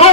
2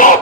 2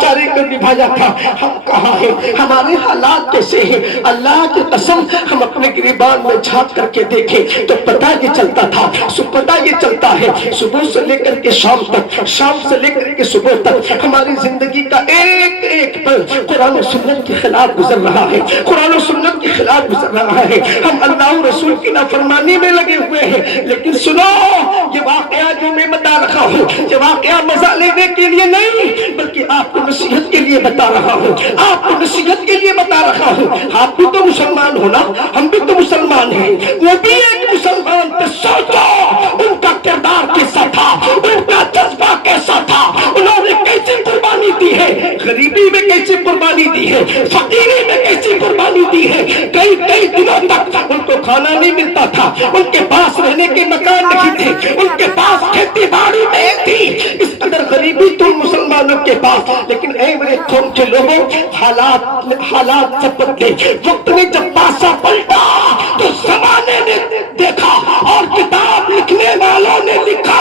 چارے کو نبھایا تھا، ہم کہاں ہیں؟ ہمارے حالات کیسے ہیں؟ اللہ کی قسم ہم اپنے گریبان میں جھانک کر کے دیکھیں تو پتہ یہ چلتا تھا، پتہ یہ چلتا ہے صبح سے لے کر کے شام تک، شام سے لے کر کے صبح تک ہماری زندگی کا ایک ایک پل قرآن و سنت کے خلاف گزر رہا ہے، قرآن و سنت کے خلاف گزر رہا ہے۔ ہم اللہ و رسول کی نافرمانی میں لگے ہوئے ہیں۔ لیکن سنو، یہ واقعہ جو میں بتا رہا ہوں، یہ واقعہ مزہ لینے کے لیے نہیں بلکہ آپ کو نصیحت کے لیے بتا رہا ہوں، آپ کو نصیحت کے لیے بتا رہا ہوں۔ آپ بھی تو مسلمان ہو نا، ہم بھی تو مسلمان ہیں، وہ بھی ایک مسلمان تھے۔ سوچو ان کا کردار کیسا تھا، ان کا جذبہ کیسا تھا، انہوں نے کیسی قربانی دی ہے، غریبی میں کیسی قربانی دی ہے، فقیری میں کیسی قربانی دی ہے۔ کئی کئی دنوں تک ان کو کھانا نہیں ملتا تھا، ان کے پاس رہنے کے مکان نہیں تھے، ان کے پاس کھیتی باڑی نہیں تھی، اس قدر غریبی تم مسلمانوں کے پاس۔ لیکن اے میرے قوم کے لوگوں، حالات سب بدلے۔ وقت نے جب پاسا پلٹا تو زمانے نے دیکھا اور کتاب لکھنے والوں نے لکھا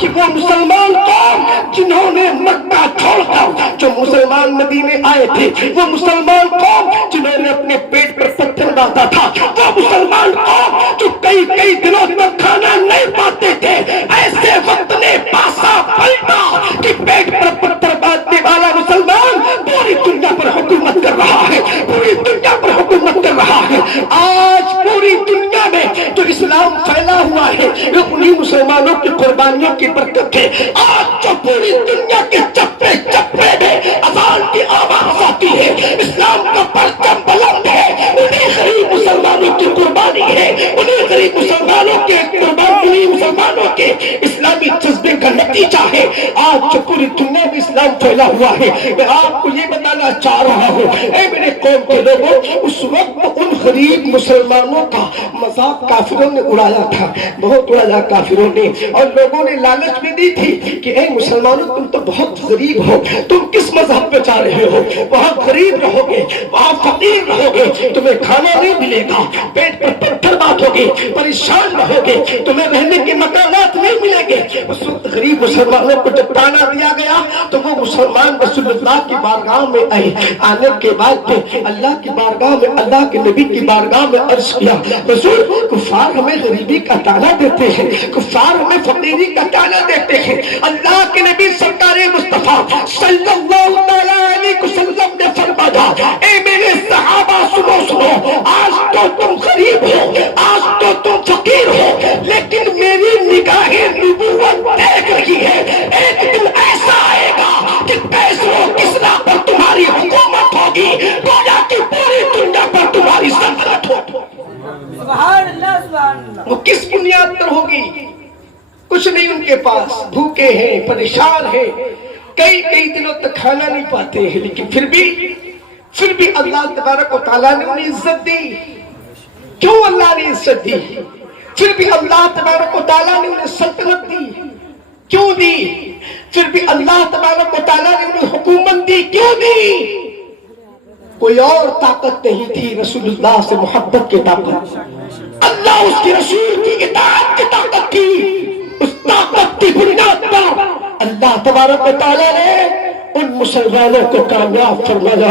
کہ وہ مسلمان قوم جنہوں نے مکہ چھوڑ کر جو مسلمان مدینے آئے تھے، وہ مسلمان قوم جنہوں نے اپنے پیٹ پر پتھر باندھا تھا، وہ مسلمان قوم جو کئی کئی دنوں تک کھانا نہیں پاتے تھے، ایسے وقت نے پاسا پلٹا کہ پیٹ پر پتھر باندھنے والا مسلمان پوری دنیا پر حکومت کر رہا ہے، پوری دنیا پر حکومت کر رہا ہے۔ آج پوری دنیا میں جو اسلام پھیلا ہوا ہے وہ انہی مسلمانوں کی قربانیوں کی برکت ہے۔ آج جو پوری دنیا کے چپے چپے میں اذان کی آواز آتی ہے، اسلام کا پرچم بلند ہے، انہی غریب مسلمانوں کی قربانی ہے، انہی غریب مسلمانوں کے قربانی، انہی مسلمانوں کے اسلامی جذبے کا نتیجہ ہے۔ آج جو پوری دنیا میں اسلام پھیلا ہوا ہے، میں آپ کو یہ بتانا چاہ رہا ہوں، اے میرے قوم کے لوگوں، اس وقت ان غریب مسلمانوں کا مذاق کافروں نے اڑایا تھا، بہت اڑایا کافروں نے، اور لوگوں نے لالچ بھی دی تھی کہ اے مسلمانوں تم تو بہت غریب ہو، تم کس مذہب پہ جا رہے ہو، وہاں غریب رہو گے، وہاں فقیر رہو گے، تمہیں کھانا نہیں ملے گا، پیٹ پر پتھر باندھو گے، پریشان رہو گے، تمہیں رہنے کے مکانات نہیں ملیں گے۔ اس وقت غریب مسلمانوں کو جب تانا دیا گیا تو وہ مسلمان رسول اللہ کی بارگاہ میں آئے، آنے کے بعد اللہ کی بارگاہ میں، اللہ کے نبی کی بارگاہ میں عرض کیا، حضور کفار ہمیں غریبی کا تانا دیتے ہیں، کفار ہمیں فقیری کا تانا دیتے ہیں۔ اللہ کے نبی سرکار مصطفیٰ صلی اللہ علیہ وسلم نے فرمایا، اے میرے صحابہ سنو سنو، آج تو تم غریب ہو، آج تو تم فقیر ہو، لیکن میری نگاہیں نبوت دیکھ رہی ہے، ایک دن ایسا آئے گا کہ کیسروں کسرا پر تمہاری حکومت ہوگی، گویا کہ پوری دنیا پر تمہاری سلطنت ہوگی۔ سبحان اللہ سبحان اللہ۔ وہ کس بنیاد پر ہوگی؟ کچھ نہیں ان کے پاس، بھوکے ہیں، پریشان ہیں، کئی کئی دنوں تک کھانا نہیں پاتے ہیں، لیکن پھر بھی اللہ تبارک و تعالیٰ نے انہیں عزت دی۔ کیوں اللہ نے عزت دی؟ پھر بھی اللہ تبارک و تعالیٰ نے انہیں سلطنت دی، کیوں دی؟ پھر بھی اللہ تبارک و تعالیٰ نے انہیں حکومت دی، کیوں دی؟ کوئی اور طاقت نہیں تھی، رسول اللہ سے محبت کی طاقت، اللہ اس کے رسول کی اطاعت کی طاقت تھی۔ اس طاقت کی بنیاد پر اللہ تبارک و تعالیٰ نے ان مسلمانوں کو کامیاب فرمایا۔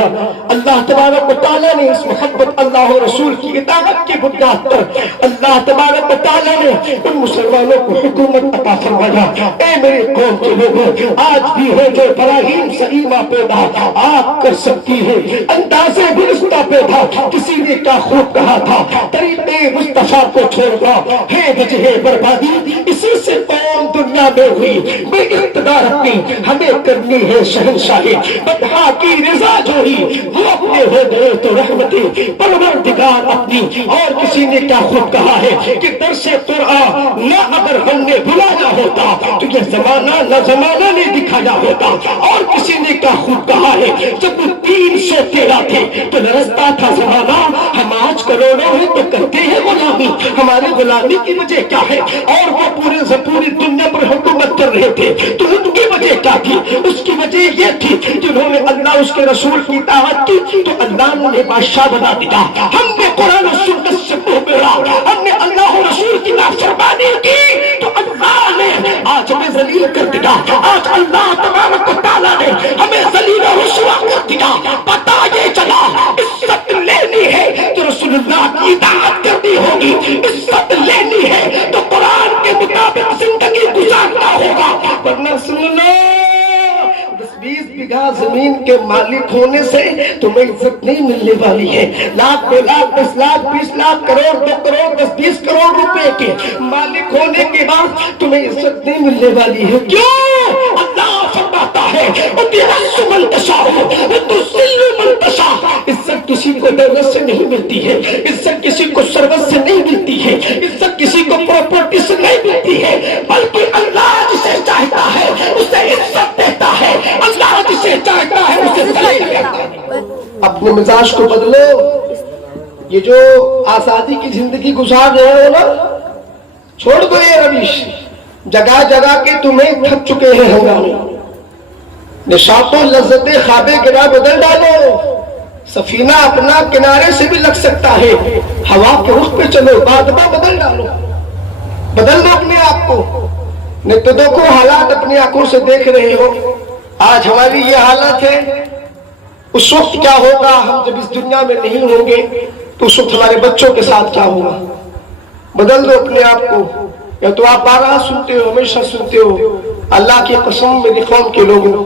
اللہ تبارک و تعالیٰ نے اس محبت اللہ و رسول کی اطاعت کی بنیاد پر اللہ تبارک و تعالیٰ نے ان مسلمانوں کو حکومت عطا فرمایا۔ اے میرے قوم کے لوگوں، آج بھی ہے جو ابراہیم سے ایمان پیدا آپ کر سکتی ہے، اندازے بھی رشتہ پیدا کسی نے کیا خوب کہا تھا، طریقے مصطفیٰ کو چھوڑ کر ہے وجہ بربادی، اسی سے قوم دنیا میں ہوئی، بے اقتدار اپنی ہمیں کرنی ہے شہنشاہی، بدہا کی رضا جوئی، وہ اپنے ہو گئے تو رحمتی پروردگار اپنی۔ اور کسی نے کیا خوب کہا ہے کہ درس قرآن نہ اگر ہم نے بلایا ہوتا تو یہ زمانہ نہ زمانہ نے دکھایا ہوتا۔ اور کسی نے کیا خوب کہا ہے، جب 313 تھے تو لرزتا تھا زمانہ، ہم آج کروڑوں ہیں تو کرتے ہیں غلامی، ہماری غلامی کی وجہ کیا ہے؟ اور وہ پوری دنیا پر حکومت کر رہے تھے تو ان کی وجہ کیا تھی؟ اس کی وجہ یہ تھی جنہوں نے اللہ اس کے رسول کی اطاعت کی تو اللہ نے انہیں بادشاہ بنا دیا. ہم نے قرآن و سنت سے منہ موڑا, ہم نے اللہ و رسول کی نافرمانی کی تو اللہ نے آج ہمیں ذلیل کر دیا. آج اللہ تبارک و تعالیٰ نے ہمیں ذلیل و رسوا کر دیا. پتہ یہ چلا عزت لینی ہے تو رسول اللہ کی اطاعت کرنی ہوگی, عزت لینی ہے تو قرآن کے مطابق زندگی گزارنا ہوگا. ورنہ سن لو 10-20 بیگھہ زمین کے مالک ہونے سے تمہیں عزت نہیں ملنے والی ہے. لاکھ 2 لاکھ 10 لاکھ 20 لاکھ کروڑ 2 کروڑ 10-20 کروڑ روپے کے مالک ہونے کے بعد تمہیں عزت نہیں ملنے والی ہے. کیوں؟ اللہ فرماتا ہے عزت کسی کو دولت سے نہیں ملتی ہے, عزت کسی کو ثروت سے نہیں ملتی ہے, عزت کسی کو پراپرٹی سے نہیں ملتی ہے, بلکہ اللہ جسے چاہتا ہے اسے عزت دیتا ہے, اللہ جسے چاہتا ہے اسے ذلیل کرتا ہے. اپنے مزاج کو بدلو. یہ جو آزادی کی زندگی گزار رہے ہو نا, چھوڑ دو یہ روش. جگہ جگہ کے تمہیں تھک چکے ہیں ہنگامے. نشاط و لذت خواب گرا بدل ڈالو. سفینہ اپنا کنارے سے بھی لگ سکتا ہے, ہوا کے رخ پہ چلو, بادبہ بدل ڈالو, بدل دو اپنے آپ کو. نہیں تو دیکھو حالات اپنی آنکھوں سے دیکھ رہے ہو. آج ہماری یہ حالت ہے, اس وقت کیا ہوگا ہم جب اس دنیا میں نہیں ہوں گے تو اس وقت ہمارے بچوں کے ساتھ کیا ہوگا. بدل دو اپنے آپ کو. یا تو آپ بارہ سنتے ہو, ہمیشہ سنتے ہو, اللہ کی قسم میری قوم کے لوگوں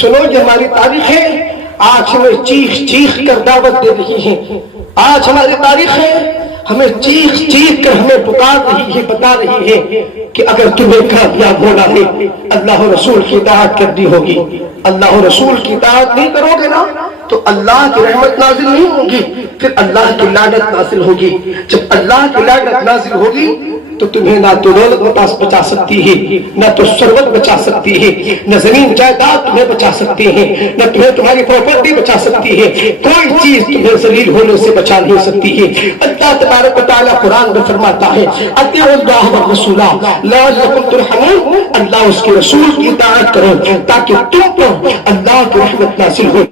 سنو, یہ ہماری تاریخ ہے. آج ہمیں چیخ چیخ کر دعوت دے رہی ہے. آج ہماری تاریخ ہے, ہمیں چیخ چیخ کر ہمیں پکار رہی ہے, بتا رہی ہے کہ اگر تمہیں کامیاب ہونا ہے اللہ و رسول کی اطاعت کرنی ہوگی. اللہ و رسول کی اطاعت نہیں کرو گے نا تو اللہ کی رحمت نازل نہیں ہوگی, پھر اللہ کی لعنت نازل ہوگی. جب اللہ کی لعنت نازل ہوگی تو تمہیں نہ تو دولت بچا سکتی ہے, نہ تو ثروت بچا سکتی ہے, نہ زمین جائیداد تمہیں بچا سکتی ہے, نہ تمہیں تمہاری پراپرٹی بچا سکتی ہے. کوئی چیز تمہیں ذلیل ہونے سے بچا نہیں سکتی ہے. اللہ تبارک و تعالیٰ قرآن میں فرماتا ہے اطیعوا اللہ والرسول لعلکم ترحمون. اللہ اس کے رسول کی اطاعت کرو تاکہ تم پر اللہ کی رحمت نازل ہو.